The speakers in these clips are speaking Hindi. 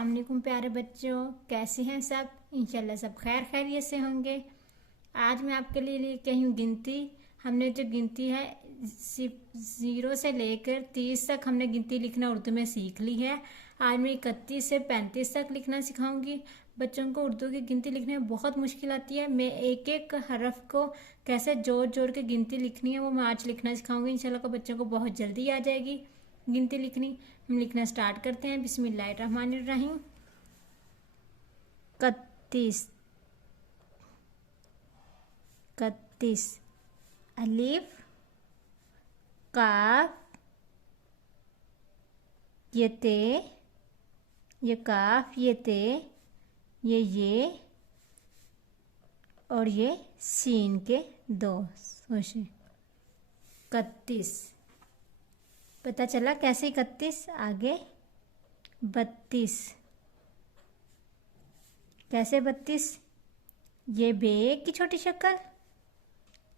अस्सलाम वालेकुम प्यारे बच्चों, कैसे हैं सब। इंशाल्लाह सब खैर खैरियत से होंगे। आज मैं आपके लिए लेके आई हूँ गिनती। हमने जो गिनती है 0 से लेकर 30 तक हमने गिनती लिखना उर्दू में सीख ली है। आज मैं 31 से 35 तक लिखना सिखाऊंगी। बच्चों को उर्दू की गिनती लिखने में बहुत मुश्किल आती है। मैं एक एक हरफ को कैसे जोड़ जोड़ के गिनती लिखनी है वो मैं आज लिखना सिखाऊंगी। इंशाल्लाह को बच्चों को बहुत जल्दी आ जाएगी गिनती लिखनी। हम लिखना स्टार्ट करते हैं। बिस्मिल्लाहिर्रहमानिर्रहीम। 31 31 अलिफ काफ ये ते ये काफ ये ते ये और ये सीन के दो सोचे 31। पता चला कैसे 31। आगे 32 कैसे 32। ये बे की छोटी शक्ल,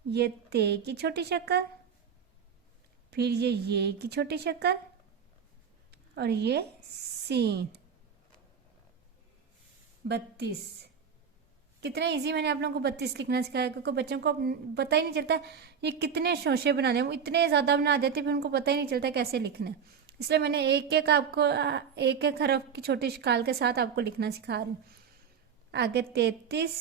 ये ते की छोटी शक्ल, फिर ये की छोटी शक्ल और ये सीन। 32। कितना इजी मैंने आप लोगों को 32 लिखना सिखाया, क्योंकि बच्चों को पता ही नहीं चलता ये कितने शोशे बनाने हैं। वो इतने ज़्यादा बना देते फिर उनको पता ही नहीं चलता कैसे लिखना है। इसलिए मैंने एक एक हरफ की छोटी शक्ल के साथ आपको लिखना सिखा रही हूँ। आगे 33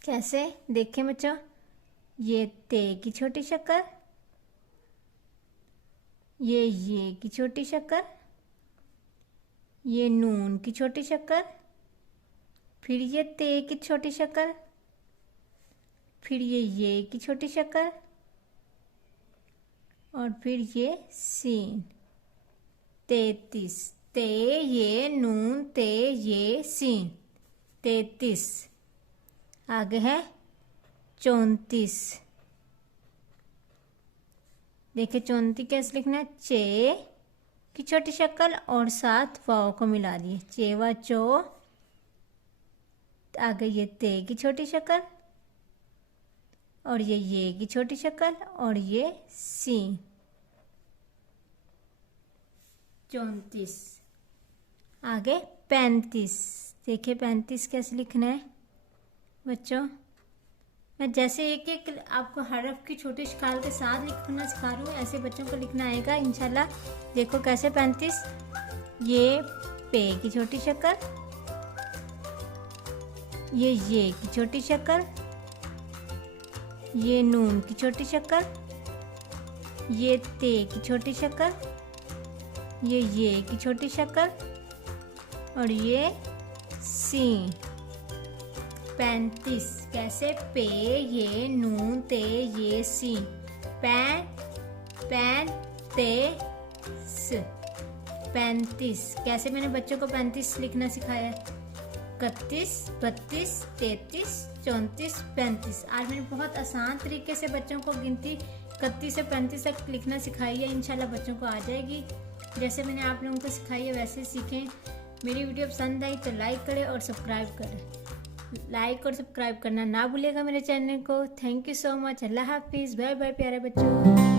कैसे देखें बच्चों। ये ते की छोटी शक्ल, ये की छोटी शक्ल, ये नून की छोटी शक्ल, फिर ये ते की छोटी शक्ल, फिर ये की छोटी शक्ल और फिर ये सीन। 33 ते ये नून ते ये सीन 33। आगे है 34। देखिए 34 कैसे लिखना है। चे की छोटी शक्ल और साथ वाव को मिला दिए चेवा चो। आगे ये ते की छोटी शक्ल और ये की छोटी शक्ल और ये सी। 34। आगे 35। देखिए 35 कैसे लिखना है बच्चों। मैं जैसे एक एक आपको हरफ की छोटी शक्ल के साथ लिखना सिखा रही हूँ, ऐसे बच्चों को लिखना आएगा इंशाल्लाह। देखो कैसे 35। ये पे की छोटी शक्ल, ये की छोटी शक्ल, ये नून की छोटी शक्ल, ये ते की छोटी शक्ल, ये की छोटी शक्ल और ये सीन। 35 कैसे। पे ये नून ते ये सी पैन ते स। 35 कैसे मैंने बच्चों को 35 लिखना सिखाया। 31 32 33 34 35। आज मैंने बहुत आसान तरीके से बच्चों को गिनती 31 से 35 तक लिखना सिखाई है। इंशाल्लाह बच्चों को आ जाएगी। जैसे मैंने आप लोगों को सिखाई है वैसे सीखें। मेरी वीडियो पसंद आई तो लाइक करें और सब्सक्राइब करें। लाइक और सब्सक्राइब करना ना भूलिएगा मेरे चैनल को। Thank you so much. अल्लाह हाफिज़। बाय बाय प्यारे बच्चों।